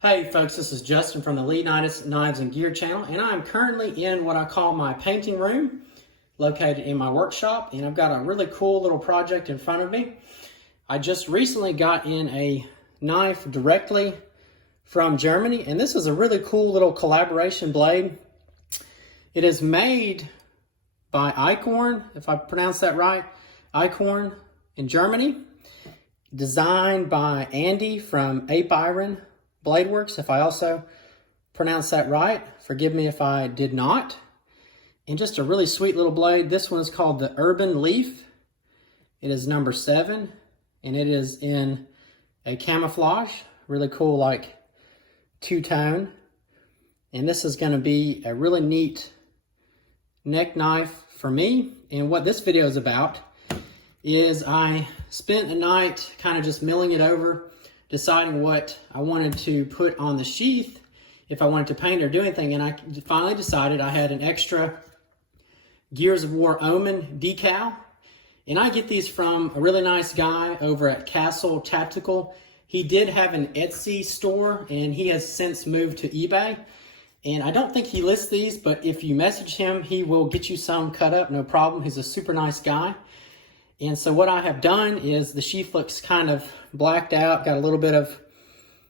Hey folks, this is Justin from the Leonidas Knives and Gear channel, and I'm currently in what I call my painting room, located in my workshop, and I've got a really cool little project in front of me. I just recently got in a knife directly from Germany, and this is a really cool little collaboration blade. It is made by Apeiron, if I pronounce that right, Apeiron in Germany, designed by Andy from Apeiron Bladeworks, if I also pronounce that right. Forgive me if I did not. And just a really sweet little blade. This one is called the Urban Leaf. It is number 7, and it is in a camouflage, really cool, like two-tone. And this is going to be a really neat neck knife for me. And what this video is about is I spent the night kind of just milling it over, deciding what I wanted to put on the sheath, if I wanted to paint or do anything, and I finally decided I had an extra Gears of War Omen decal, and I get these from a really nice guy over at Castle Tactical. He did have an Etsy store, and he has since moved to eBay, and I don't think he lists these, but if you message him, he will get you some cut up, no problem. He's a super nice guy. And so what I have done is the sheath looks kind of blacked out, got a little bit of,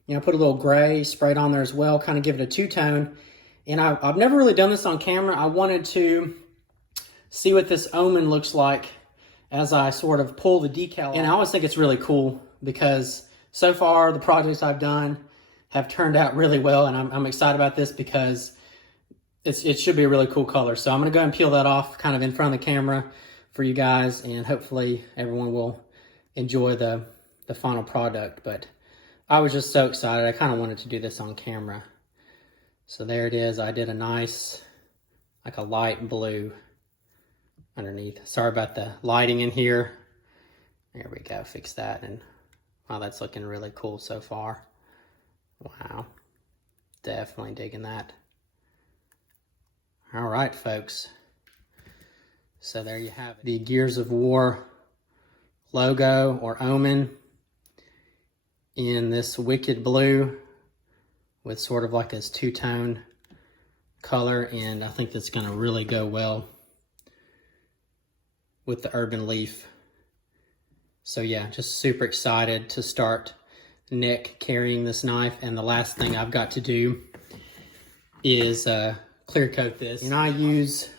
put a little gray sprayed on there as well, kind of give it a two-tone. And I've never really done this on camera. I wanted to see what this Omen looks like as I sort of pull the decal off. And I always think it's really cool because so far the projects I've done have turned out really well, and I'm excited about this because it should be a really cool color. So I'm gonna go ahead and peel that off kind of in front of the camera for you guys, and hopefully everyone will enjoy the final product. But I was just so excited. I kind of wanted to do this on camera. So there it is. I did a nice, like a light blue underneath. Sorry about the lighting in here. There we go, fix that. And wow, that's looking really cool so far. Wow, definitely digging that. All right, folks. So there you have it. The Gears of War logo, or Omen, in this wicked blue with sort of like this two-tone color, and I think that's gonna really go well with the Urban Leaf. So yeah, just super excited to start neck carrying this knife, and the last thing I've got to do is clear coat this. And I use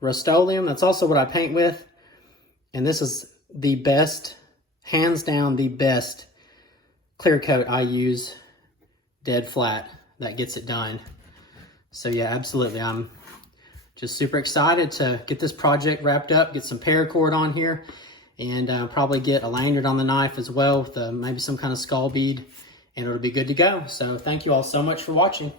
Rust-Oleum. That's also what I paint with, and this is the best, hands down the best clear coat I use, dead flat, that gets it done. So yeah, absolutely, I'm just super excited to get this project wrapped up, get some paracord on here, and probably get a lanyard on the knife as well with maybe some kind of skull bead, and it'll be good to go. So thank you all so much for watching.